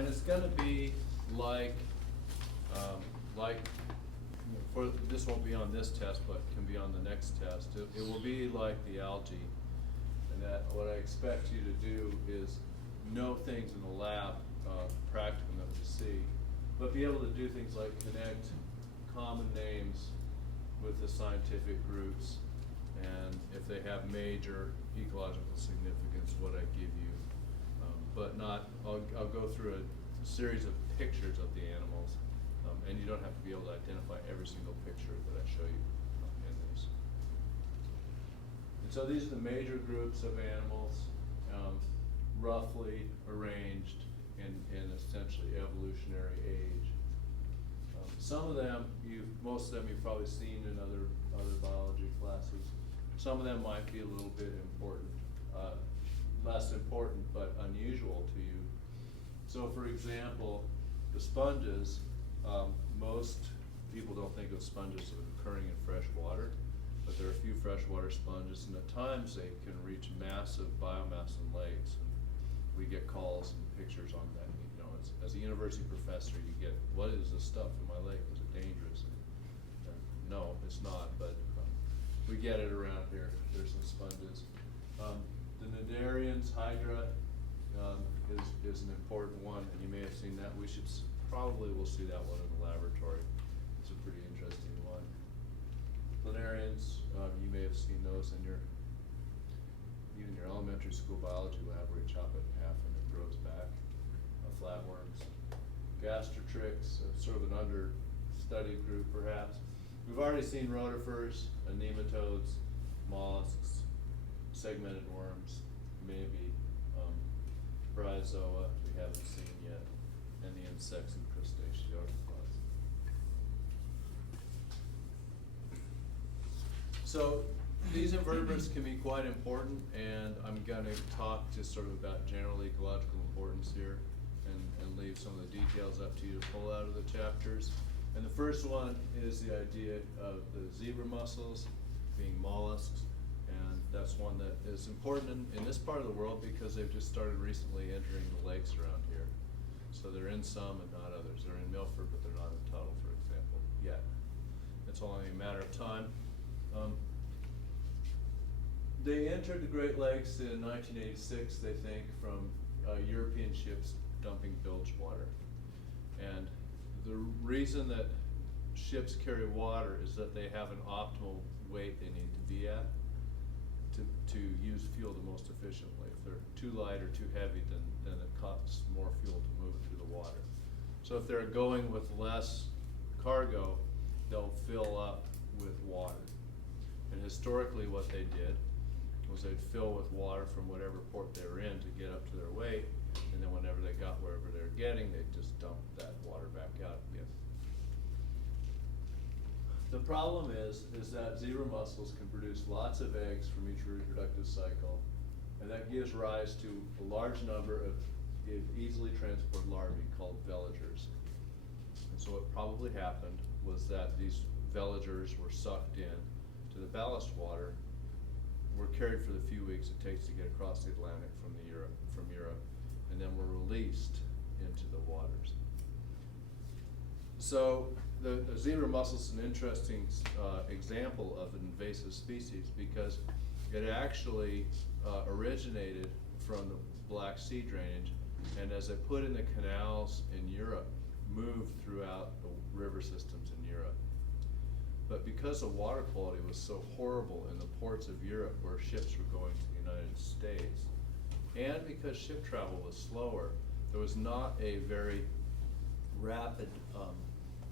And it's going to be like, this won't be on this test, but can be on the next test. It will be like the algae, and that what I expect you to do is know things in the lab, practical enough to see, but be able to do things like connect common names with the scientific groups, and if they have major ecological significance, what I give you. But not, I'll go through a series of pictures of the animals, and you don't have to be able to identify every single picture that I show you in these. And so these are the major groups of animals, roughly arranged in essentially evolutionary age. Some of them, most of them you've probably seen in other biology classes. Some of them might be a little bit important, less important but unusual to you. So for example, the sponges, most people don't think of sponges as occurring in fresh water, but there are a few freshwater sponges, and at times they can reach massive biomass in lakes. And we get calls and pictures on that. You know, as a university professor, you get, what is this stuff in my lake? Is it dangerous? And no, it's not, but we get it around here. There's some sponges. The Planarians, Hydra, is an important one, and you may have seen that. We should probably will see that one in the laboratory. It's a pretty interesting one. Planarians, you may have seen those in even your elementary school biology lab where you chop it in half and it grows back. Flatworms. Gastrotrichs, sort of an understudied group perhaps. We've already seen rotifers, nematodes, mollusks, segmented worms, maybe bryozoa we haven't seen yet, and the insects and crustaceopods. So these invertebrates can be quite important, and I'm going to talk just sort of about general ecological importance here and leave some of the details up to you to pull out of the chapters. And the first one is the idea of the zebra mussels being mollusks, and that's one that is important in this part of the world because they've just started recently entering the lakes around here. So they're in some and not others. They're in Milford, but they're not in Tuttle, for example, yet. It's only a matter of time. They entered the Great Lakes in 1986, they think, from European ships dumping bilge water. And the reason that ships carry water is that they have an optimal weight they need to be at to use fuel the most efficiently. If they're too light or too heavy, then it costs more fuel to move it through the water. So if they're going with less cargo, they'll fill up with water. And historically what they did was they'd fill with water from whatever port they were in to get up to their weight, and then whenever they got wherever they're getting, they'd just dump that water back out again. The problem is that zebra mussels can produce lots of eggs from each reproductive cycle, and that gives rise to a large number of easily transported larvae called veligers. And so what probably happened was that these veligers were sucked in to the ballast water, were carried for the few weeks it takes to get across the Atlantic from Europe, and then were released into the waters. So the zebra mussel is an interesting example of an invasive species because it actually originated from the Black Sea drainage, and as they put in the canals in Europe, moved throughout the river systems in Europe. But because the water quality was so horrible in the ports of Europe where ships were going to the United States, and because ship travel was slower, there was not a very rapid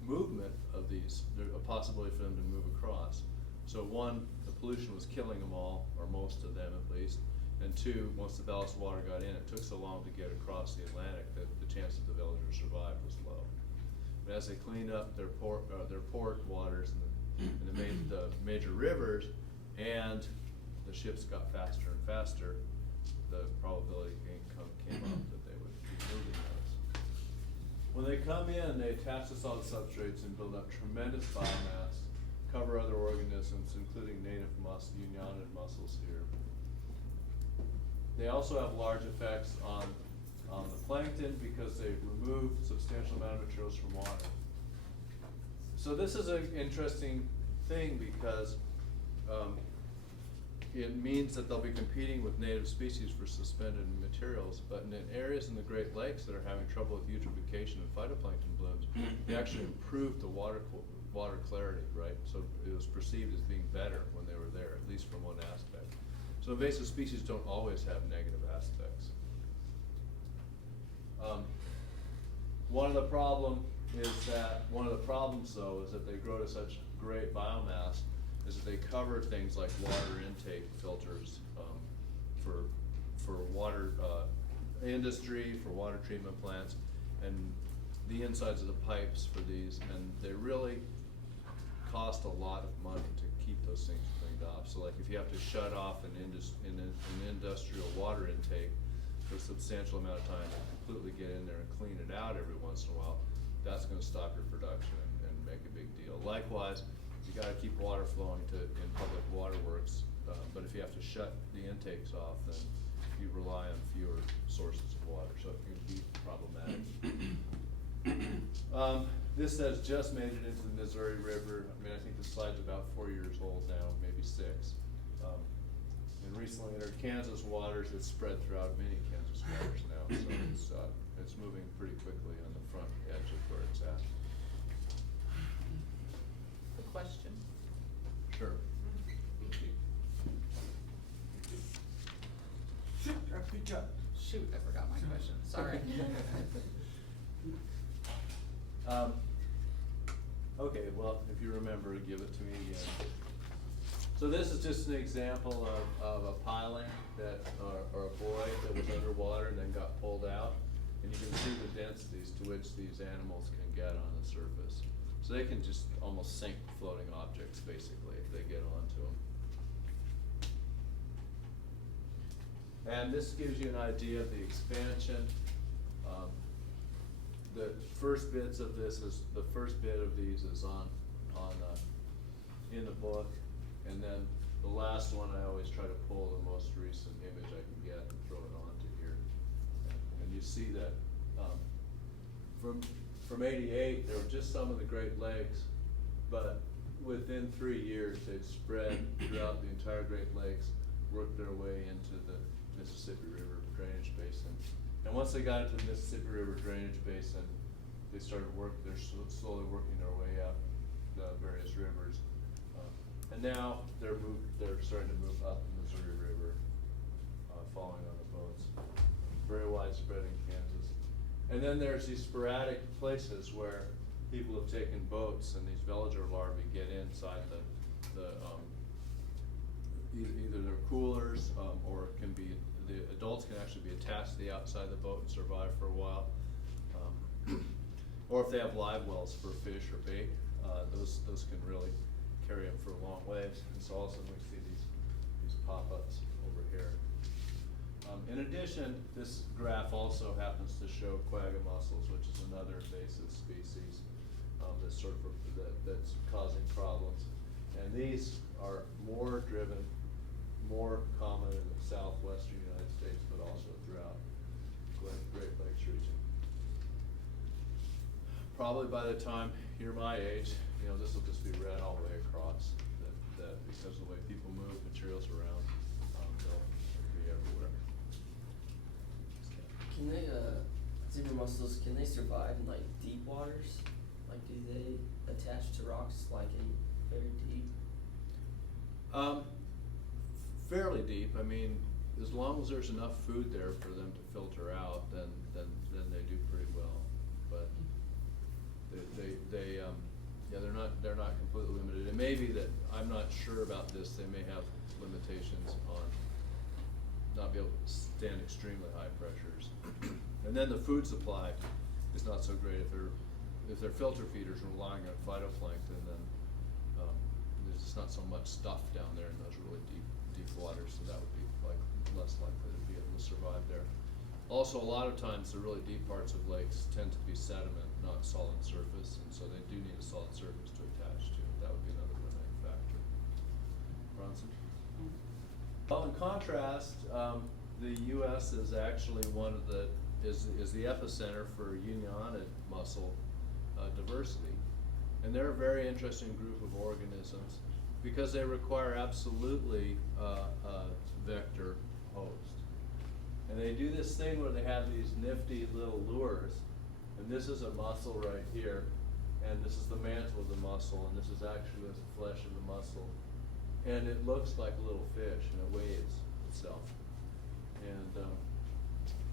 movement of these, a possibility for them to move across. So one, the pollution was killing them all, or most of them at least, and two, once the ballast water got in, it took so long to get across the Atlantic that the chance that the villagers survived was low. But as they cleaned up their port waters and the major rivers, and the ships got faster and faster, the probability came up that they would be moving those. When they come in, they attach to solid substrates and build up tremendous biomass, cover other organisms, including native unionid mussels here. They also have large effects on The plankton, because they remove substantial amount of materials from water. So this is an interesting thing because it means that they'll be competing with native species for suspended materials, but in areas in the Great Lakes that are having trouble with eutrophication and phytoplankton blooms, they actually improved the water clarity, right? So it was perceived as being better when they were there, at least from one aspect. So invasive species don't always have negative aspects. One of the problems though is that they grow to such great biomass is that they cover things like water intake filters for water industry, for water treatment plants, and the insides of the pipes for these, and they really cost a lot of money to keep those things cleaned off. So like if you have to shut off an industrial water intake for a substantial amount of time and completely get in there and clean it out every once in a while, that's gonna stop your production and make a big deal. Likewise, you gotta keep water flowing in public waterworks, but if you have to shut the intakes off, then you rely on fewer sources of water, so it can be problematic. This has just made it into the Missouri River. I mean, I think the slide's about 4 years old now, maybe 6. And recently entered Kansas waters. It's spread throughout many Kansas waters now, so it's moving pretty quickly on the front edge of where it's at. A question? Sure. Good job. Shoot, I forgot my question, sorry. Okay, well, if you remember, give it to me again. So this is just an example of a piling that, or a buoy that was underwater and then got pulled out. And you can see the densities to which these animals can get on the surface. So they can just almost sink floating objects, basically, if they get onto them. And this gives you an idea of the expansion. The first bits of this is, the first bit of these is in the book, and then the last one I always try to pull the most recent image I can get and throw it onto here. And you see that from '88 there were just some of the Great Lakes, but within 3 years they've spread throughout the entire Great Lakes, worked their way into the Mississippi River drainage basin. And once they got into the Mississippi River drainage basin, they started they're slowly working their way up the various rivers. And now they're starting to move up the Missouri River, following on the boats. Very widespread in Kansas. And then there's these sporadic places where people have taken boats and these villager larvae get inside either their coolers, or it can be, the adults can actually be attached to the outside of the boat and survive for a while. Or if they have live wells for fish or bait, those can really carry them for a long ways. And so all of a sudden we see these pop-ups over here. In addition, this graph also happens to show quagga mussels, which is another invasive species that's causing problems. And these are more common in the southwestern United States, but also throughout the Great Lakes region. Probably by the time you're my age, this will just be red all the way across. That because of the way people move materials around, they'll be everywhere. Can they, zebra mussels, can they survive in like deep waters? Like, do they attach to rocks like in very deep? Fairly deep. I mean, as long as there's enough food there for them to filter out, then they do pretty well. But they're not completely limited. It may be that, I'm not sure about this, they may have limitations on not be able to stand extremely high pressures. And then the food supply is not so great. If they're filter feeders relying on phytoplankton, then there's just not so much stuff down there in those really deep waters, so that would be less likely to be able to survive there. Also, a lot of times the really deep parts of lakes tend to be sediment, not solid surface, and so they do need a solid surface to attach to. That would be another limiting factor. Bronson? Well, in contrast, the U.S. is actually one of the is the epicenter for unionid mussel diversity. And they're a very interesting group of organisms because they require absolutely a vector host. And they do this thing where they have these nifty little lures, and this is a mussel right here, and this is the mantle of the mussel, and this is actually the flesh of the mussel. And it looks like a little fish, and it weighs itself. And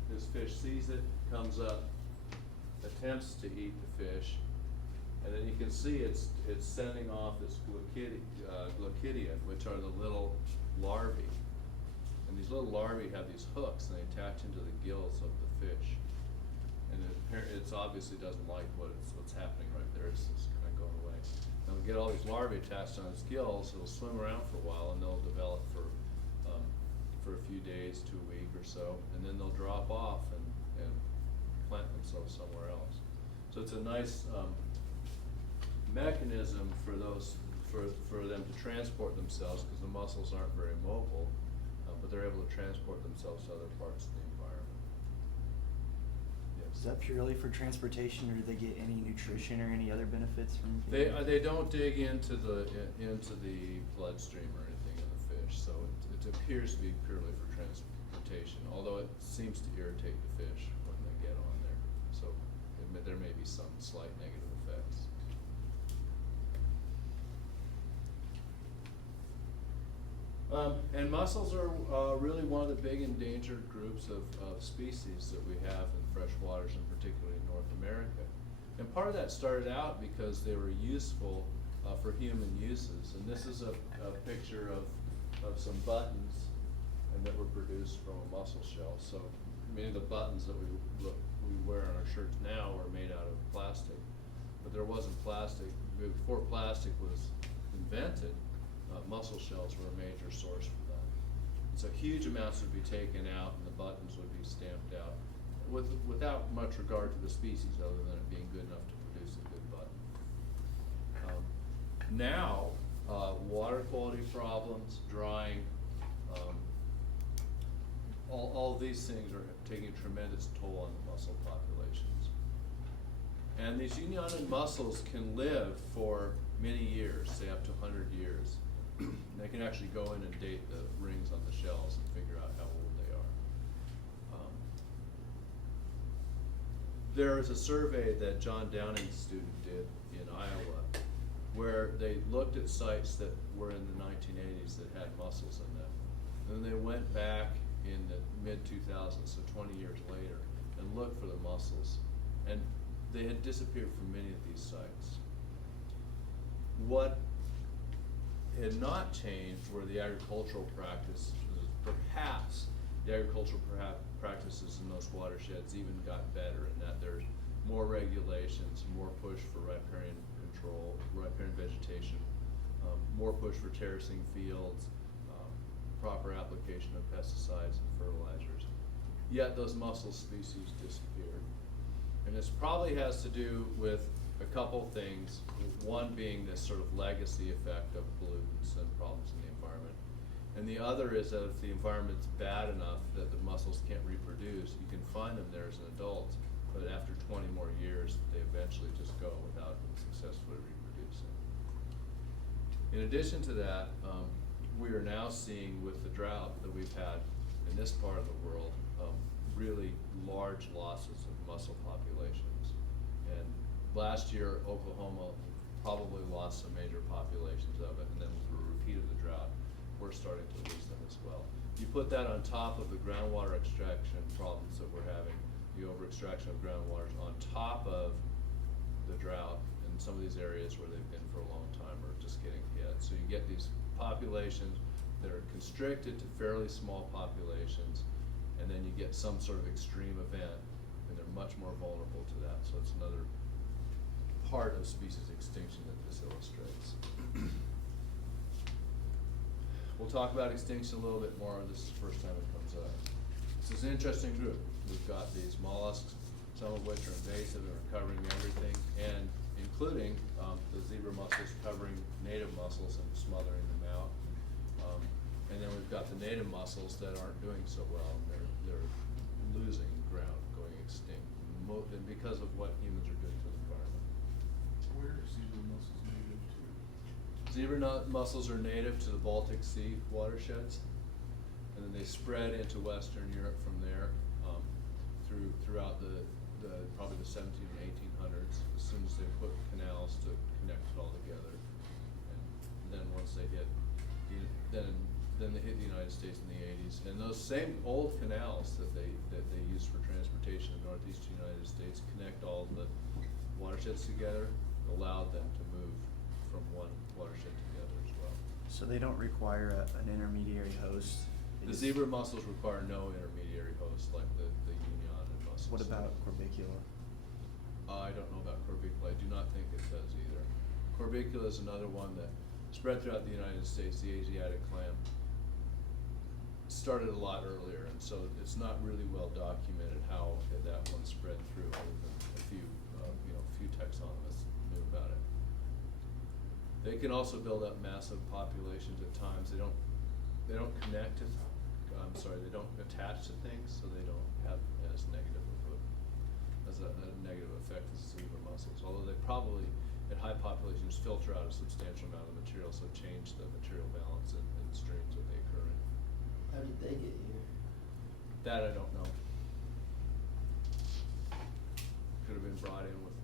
this fish sees it, comes up, attempts to eat the fish, and then you can see it's sending off this glochidian, which are the little larvae. And these little larvae have these hooks, and they attach into the gills of the fish. And it obviously doesn't like what's happening right there. It's kind of going away. And we get all these larvae attached on its gills. It'll swim around for a while, and they'll develop for a few days to a week or so, and then they'll drop off and plant themselves somewhere else. So it's a nice mechanism for them to transport themselves, because the mussels aren't very mobile, but they're able to transport themselves to other parts of the environment. Yes. Is that purely for transportation, or do they get any nutrition or any other benefits from? They don't dig into the bloodstream or anything in the fish, so it appears to be purely for transportation, although it seems to irritate the fish when they get on there. So there may be some slight negative effects. And mussels are really one of the big endangered groups of species that we have in freshwaters, and particularly in North America. And part of that started out because they were useful for human uses. And this is a picture of some buttons and that were produced from a mussel shell. So many of the buttons that we wear on our shirts now are made out of plastic. But there wasn't plastic. Before plastic was invented, mussel shells were a major source for that. And so huge amounts would be taken out, and the buttons would be stamped out without much regard to the species, other than it being good enough to produce a good button. Now, water quality problems, drying, all these things are taking a tremendous toll on the mussel populations. And these unionid mussels can live for many years, say up to 100 years. They can actually go in and date the rings on the shells and figure out how old they are. There is a survey that John Downing's student did in Iowa, where they looked at sites that were in the 1980s that had mussels in them. And then they went back in the mid-2000s, so 20 years later, and looked for the mussels. And they had disappeared from many of these sites. What had not changed were the agricultural practices. Perhaps the agricultural practices in those watersheds even got better, in that there's more regulations, more push for riparian control, riparian vegetation, more push for terracing fields, proper application of pesticides and fertilizers. Yet those mussel species disappeared. And this probably has to do with a couple things, one being this sort of legacy effect of pollutants and problems in the environment. And the other is that if the environment's bad enough that the mussels can't reproduce, you can find them there as an adult, but after 20 more years, they eventually just go without successfully reproducing. In addition to that, we are now seeing, with the drought that we've had in this part of the world, really large losses of mussel populations. And last year, Oklahoma probably lost some major populations of it, and then with the repeat of the drought, we're starting to lose them as well. You put that on top of the groundwater extraction problems that we're having, the over-extraction of groundwaters, on top of the drought in some of these areas where they've been for a long time are just getting hit. So you get these populations that are constricted to fairly small populations, and then you get some sort of extreme event, and they're much more vulnerable to that. So it's another part of species extinction that this illustrates. We'll talk about extinction a little bit more. This is the first time it comes up. This is an interesting group. We've got these mollusks, some of which are invasive and are covering everything, and including the zebra mussels covering native mussels and smothering them out. And then we've got the native mussels that aren't doing so well, and they're losing ground, going extinct, and because of what humans are doing to the environment. Where are zebra mussels native to? Mussels are native to the Baltic Sea watersheds, and then they spread into Western Europe from there, throughout the probably the 17 and 1800s, as soon as they put canals to connect it all together. And then once they hit, then they hit the United States in the 80s. And those same old canals that they used for transportation in the northeastern United States connect all the watersheds together, allowed them to move from one watershed together as well. So they don't require an intermediary host? They The just- zebra mussels require no intermediary host like the union and mussels. What about corbicula? I don't know about corbicula. I do not think it does either. Corbicula is another one that spread throughout the United States. The Asiatic clam started a lot earlier, and so it's not really well documented how that one spread through, other than a few taxonomists knew about it. They can also build up massive populations at times. They don't connect to, they don't attach to things, so they don't have as negative of a negative effect as zebra mussels. Although they probably, at high populations, filter out a substantial amount of material, so change the material balance in streams that they occur in. How did they get here? That I don't know. Could have been brought in with,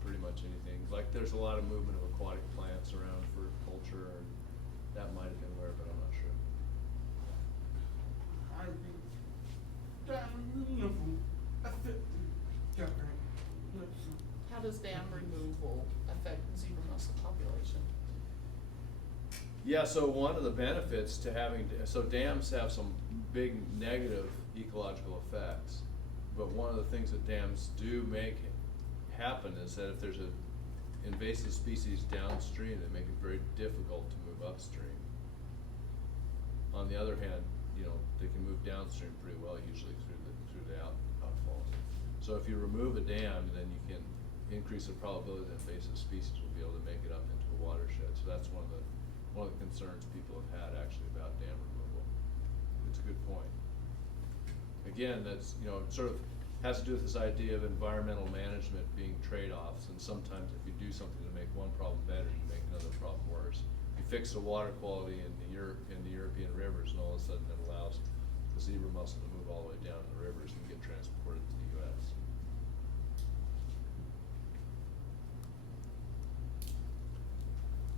pretty much anything. Like, there's a lot of movement of aquatic plants around for culture, and that might have been where, but I'm not sure. How does dam removal affect zebra mussel population? Yeah, so one of the benefits to so dams have some big negative ecological effects, but one of the things that dams do make happen is that if there's an invasive species downstream, they make it very difficult to move upstream. On the other hand, they can move downstream pretty well, usually through the outfalls. So if you remove a dam, then you can increase the probability that invasive species will be able to make it up into a watershed. So that's one of the concerns people have had actually about dam removal. It's a good point. Again, that's, sort of has to do with this idea of environmental management being trade-offs, and sometimes if you do something to make one problem better, you make another problem worse. You fix the water quality in the European rivers, and all of a sudden it allows the zebra mussel to move all the way down in the rivers and get transported to the U.S.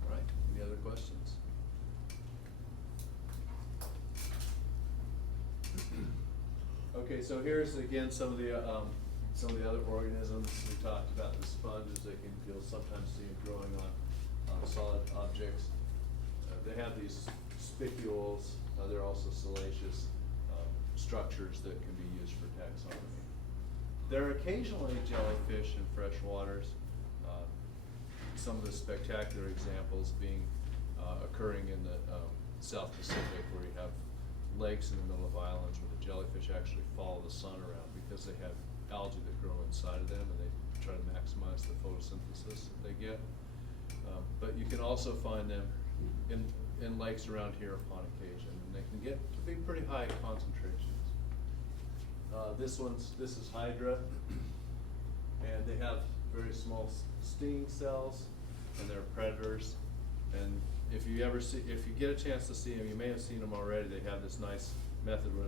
All right, any other questions? Okay, so here's again some of the other organisms. We talked about the sponges. You'll sometimes see them growing on solid objects. They have these spicules. They're also salacious structures that can be used for taxonomy. There are occasionally jellyfish in fresh waters. Some of the spectacular examples being occurring in the South Pacific, where you have lakes in the middle of islands where the jellyfish actually follow the sun around because they have algae that grow inside of them, and they try to maximize the photosynthesis that they get. But you can also find them in lakes around here upon occasion, and they can get to be pretty high concentrations. This is Hydra, and they have very small stinging cells, and they're predators. And if you get a chance to see them, you may have seen them already. They have this nice method where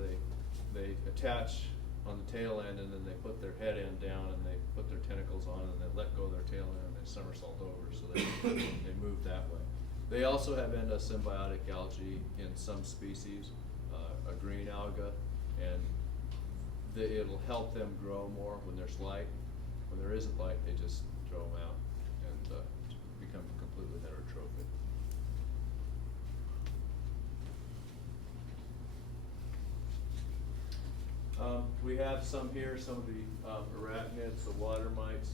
they attach on the tail end, and then they put their head end down, and they put their tentacles on, and they let go of their tail end, and they somersault over, so they move that way. They also have endosymbiotic algae in some species, a green alga, and it'll help them grow more when there's light. When there isn't light, they just throw them out and become completely heterotrophic. We have some here, some of the arachnids, the water mites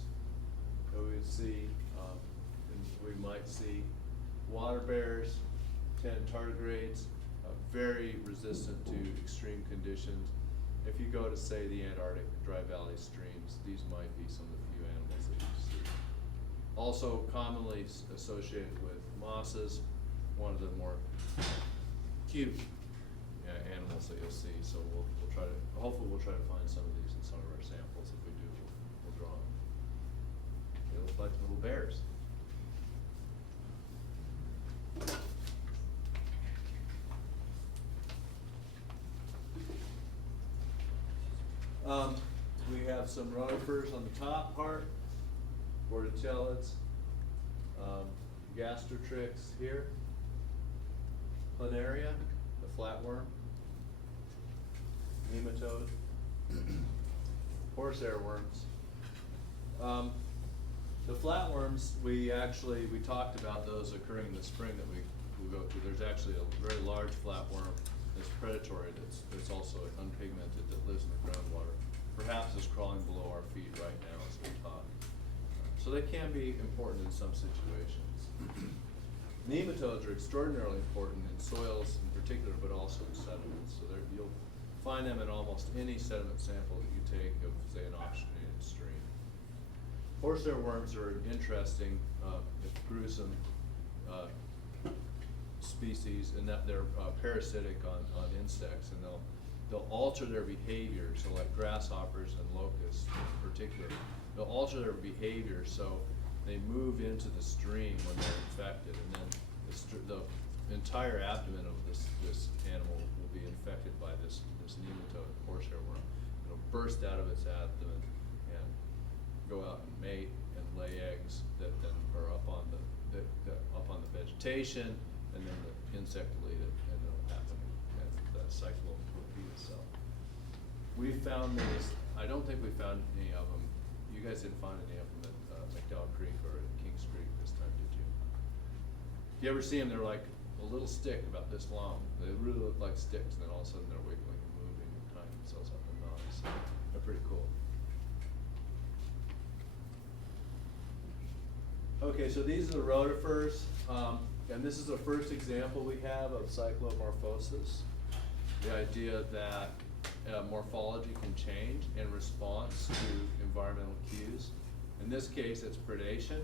that we would see, and we might see water bears, tardigrades, very resistant to extreme conditions. If you go to, say, the Antarctic dry valley streams, these might be some of the few animals that you see. Also commonly associated with mosses, one of the more cute animals that you'll see, so we'll try to, hopefully we'll try to find some of these in some of our samples. If we do, we'll draw them. They look like little bears. We have some rotifers on the top part, vorticelids, gastrotrichs here, Planarian, the flatworm, nematode, horsehair worms. The flatworms, we talked about those occurring in the spring that we will go to. There's actually a very large flatworm that's predatory, that's also unpigmented, that lives in the groundwater. Perhaps is crawling below our feet right now as we talk. So they can be important in some situations. Nematodes are extraordinarily important in soils in particular, but also in sediments. So you'll find them in almost any sediment sample that you take of, say, an oxygenated stream. Horsehair worms are an interesting, gruesome species in that they're parasitic on insects, and they'll alter their behavior. So like grasshoppers and locusts in particular, they'll alter their behavior so they move into the stream when they're infected, and then the entire abdomen of this animal will be infected by this nematode, horsehair worm. It'll burst out of its abdomen and go out and mate and lay eggs that then are up on the vegetation, and then the insect will eat it, and it'll happen, and that cycle will repeat itself. We found these. I don't think we found any of them. You guys didn't find any of them at McDowell Creek or at Kings Creek this time, did you? If you ever see them, they're like a little stick about this long. They really look like sticks, and then all of a sudden they're wiggling and moving and tying themselves up in knots. So they're pretty cool. Okay, so these are the rotifers, and this is the first example we have of cyclomorphosis. The idea that morphology can change in response to environmental cues. In this case, it's predation.